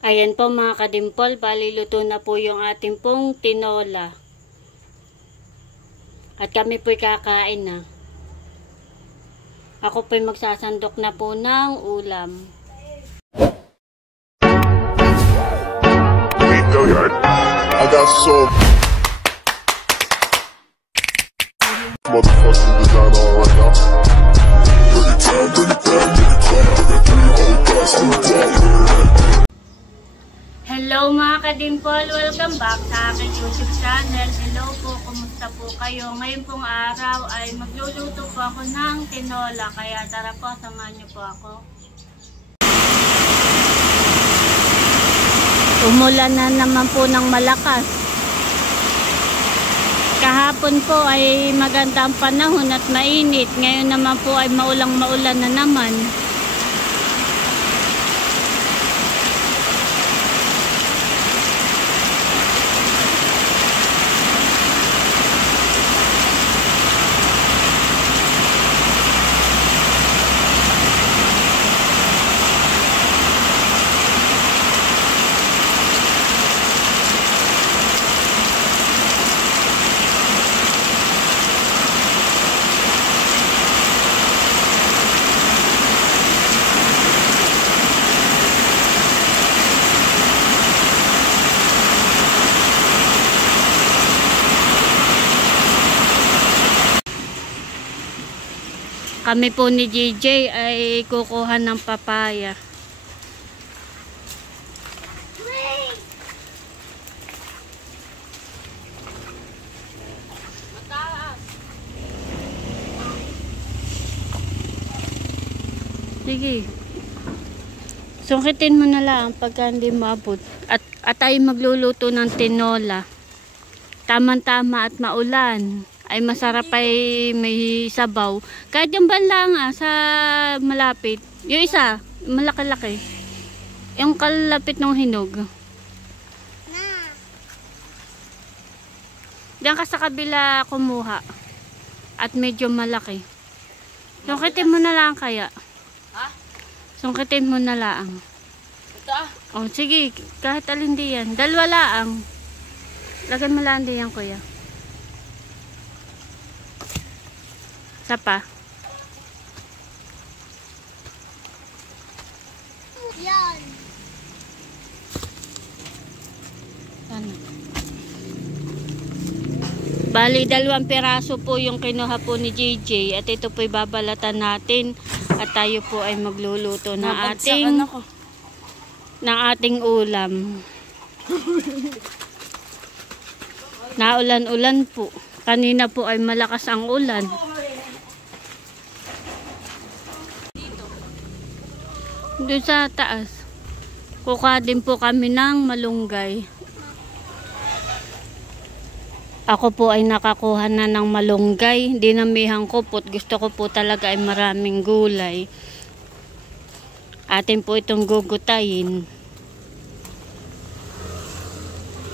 Ayan po mga kadimpol, bali luto na po yung ating pong tinola. At kami po'y kakain na. Ako po'y magsasandok na po ng ulam. I got so motherfucking designer right now. Hello mga kadimpol, welcome back sa aking YouTube channel. Hello po, kumusta po kayo? Ngayon pong araw ay magluluto po ako ng tinola. Kaya tara po, samahan niyo po ako. Umulan na naman po ng malakas. Kahapon po ay maganda ang panahon at mainit. Ngayon naman po ay maulang-maulan na naman. Kami po ni JJ ay kukuha ng papaya. Sige. Sungkitin mo na lang pagka hindi maabot. At ay magluluto ng tinola. Tamang-tama at maulan. Ay masarap ay may sabaw. Kahit yung banla sa malapit. Yung isa, malaki-laki. Yung kalapit ng hinog. Diyan ka sa kabila kumuha. At medyo malaki. Sungkitin mo na lang kaya. Ha? Sungkitin mo na lang. Ito ah. Oh, sige, kahit alin diyan. Dalawa lang. Lagan mo lang diyan, kuya. Isa pa. Yan. Ano? Bali, 2 piraso po yung kinuha po ni JJ. At ito po'y babalatan natin. At tayo po ay magluluto ng ating ulam. Naulan-ulan po. Kanina po ay malakas ang ulan. Doon sa taas. Kukuha din po kami ng malunggay. Ako po ay nakakuha na ng malunggay. Dinamihan ko po. Gusto ko po talaga ay maraming gulay. Atin po itong gugutayin.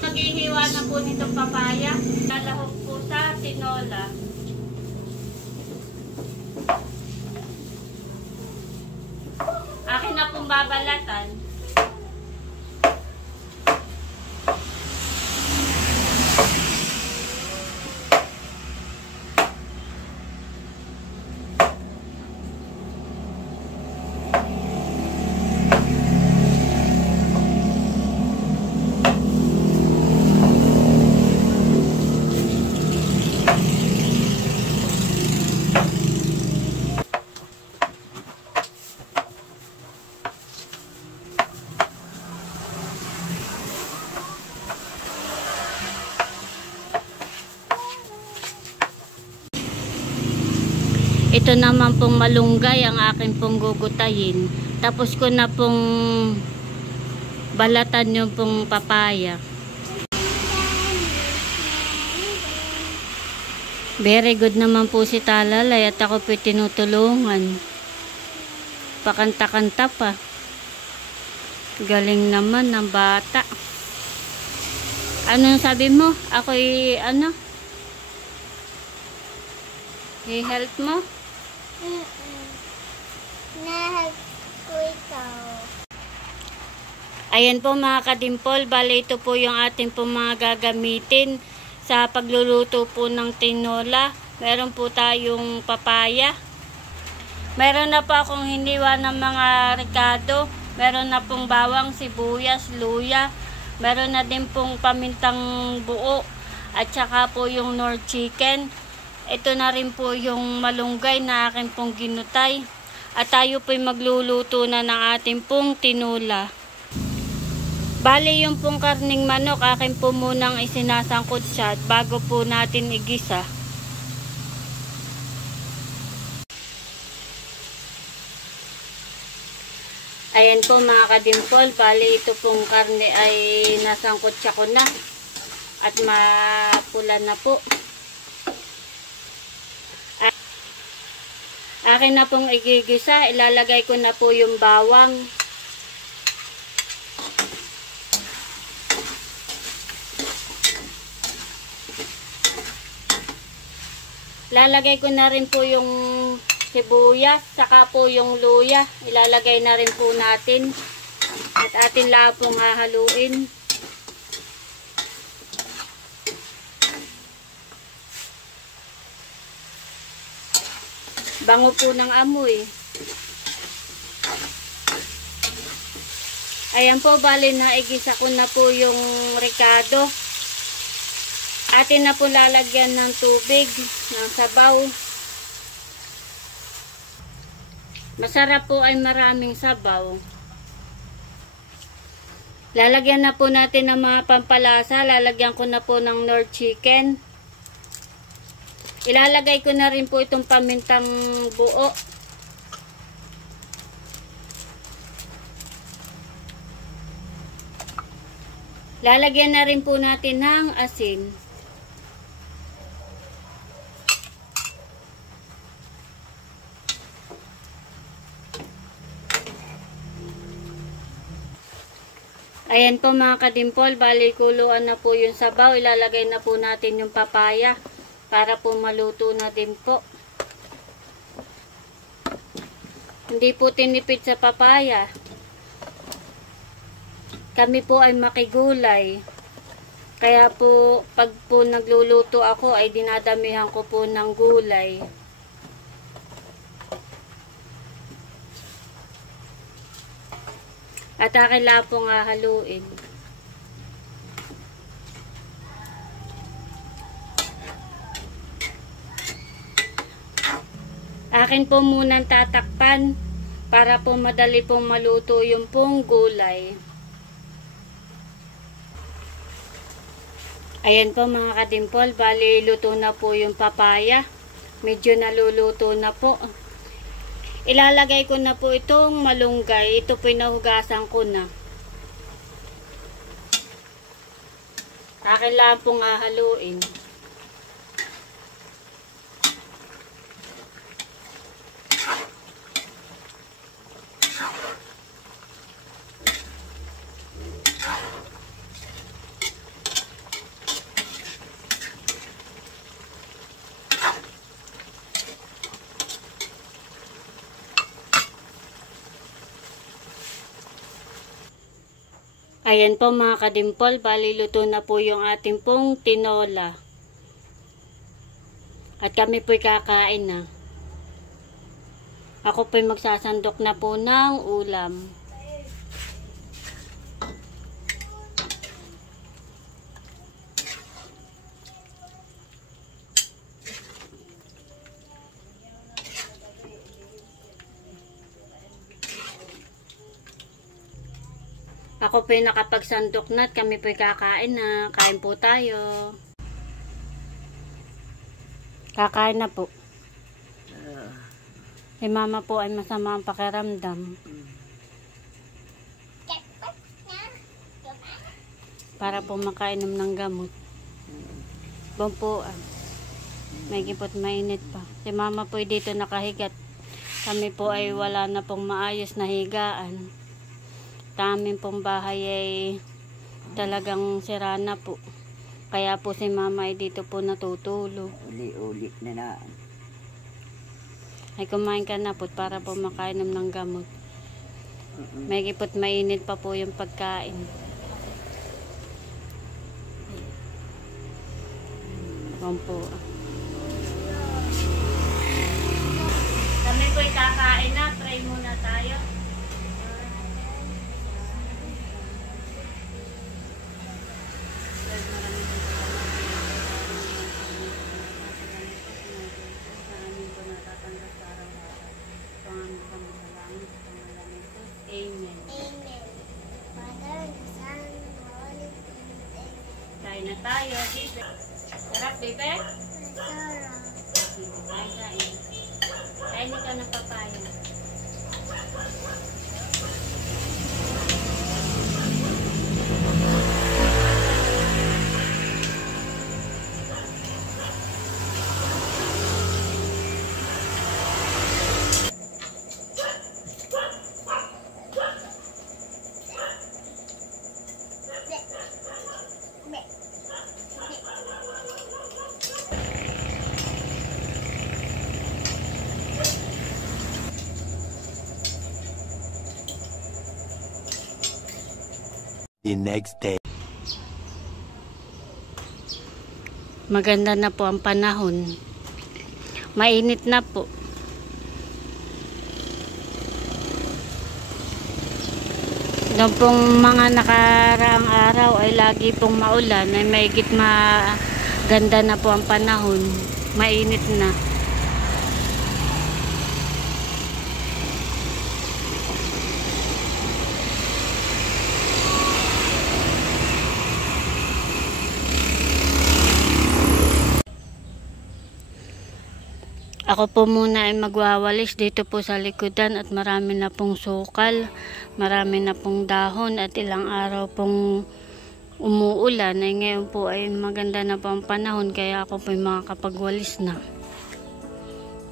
Naghihiwa na po nitong papaya. Lalahok po sa tinola. Akin na pong babalatan. Ito naman pong malunggay ang akin pong gugutayin. Tapos ko na pong balatan yung pong papaya. Very good naman po si Talalay at ako po tinutulungan. Pakanta-kanta pa. Galing naman ng bata. Ano sabi mo? Ako'y ano? I-help mo? Na-help ko ikaw. Ayan po mga kadimpol, bali ito po yung ating po mga gagamitin sa pagluluto po ng tinola. Meron po tayong papaya. Meron na po akong hiniwa ng mga ricado. Meron na pong bawang, sibuyas, luya. Meron na din pong pamintang buo. At saka po yung Nor chicken. Ito na rin po yung malunggay na akin pong ginutay. At tayo po'y magluluto na ng ating pong tinola. Bali yung pong karning manok, akin po munang isinasangkot siya bago po natin igisa. Ayan po mga kadimpol, bali ito pong karne ay nasangkot siya ko na at mapula na po. Akin na pong igigisa, ilalagay ko na po yung bawang. Lalagay ko na rin po yung sibuyas, saka po yung luya. Ilalagay na rin po natin. At atin lang pong hahaluin. Bango po ng amoy. Ayan po, bali na igisa ko na po yung ricado. Atin na po lalagyan ng tubig, ng sabaw. Masarap po ay maraming sabaw. Lalagyan na po natin ng mga pampalasa. Lalagyan ko na po ng Nor chicken. Ilalagay ko na rin po itong pamintang buo. Lalagyan na rin po natin ng asin. Ayan po mga kadimpol, bali kuluan na po yung sabaw. Ilalagay na po natin yung papaya para po maluto na din po. Hindi po tinipid sa papaya. Kami po ay makigulay. Kaya po pag po nagluluto ako ay dinadamihan ko po ng gulay. At akin lang po nga haluin. Akin po munang tatakpan para po madali pong maluto yung pong gulay. Ayan po mga kadimpol, bali luto na po yung papaya. Medyo naluluto na po. Ilalagay ko na po itong malunggay. Ito po nahugasan ko na. Akin lang pong hahaluin. Ayan po mga kadimpol, bali luto na po yung ating pong tinola. At kami po'y kakain na. Ako po'y magsasandok na po ng ulam. Ako po'y nakapagsandok na at kami po'y kakain na. Kain po tayo. Kakain na po. Si mama po ay masama ang pakiramdam. Para po makainom ng gamot. Bumpuan. May gipot mainit pa. Si mama po ay dito nakahigat. Kami po ay wala na pong maayos na higaan. Amin pong bahay ay talagang sira na po. Kaya po si mama ay dito po natutulog. Uli-uli na na. Ay kumain ka na po para po makainom ng gamot. May kipot mainit pa po yung pagkain. Ayan po. Kami po'y kakain na. Pray muna tayo. Amen. Amen. Father, the Son, the Holy Spirit. Amen. Kain na tayo. Sarap, bebe? Sarah. Kain. Kain ka ng papaya. The next day. Maganda na po ang panahon. Mainit na po. Noong pong mga nakaraang araw ay lagi pong maulan, ay mahigit maganda na po ang panahon. Mainit na. Ako po muna ay magwawalis dito po sa likodan at marami na pong sukal, marami na pong dahon at ilang araw pong umuulan. Ay ngayon po ay maganda na po ang panahon kaya ako po ay makakapagwalis na.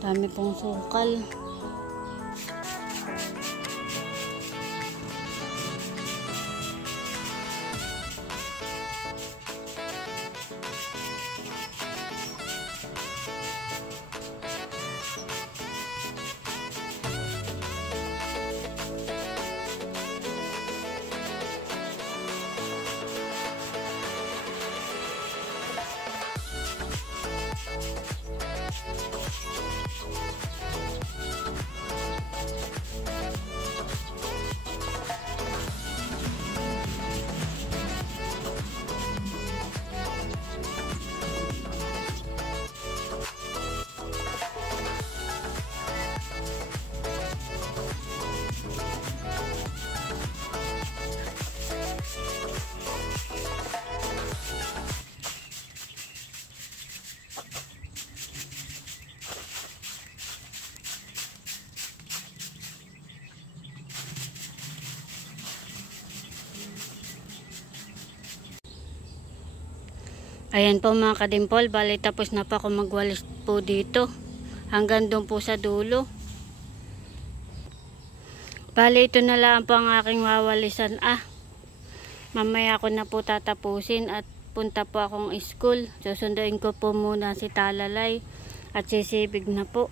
Dami pong sukal. Ayan po mga kadimpol, bali tapos na pa ako magwalis po dito. Hanggang doon po sa dulo. Bali ito na lang po ang aking wawalisan. Mamaya ko na po tatapusin at punta po akong school. Susunduin ko po muna si Talalay at sisibig na po.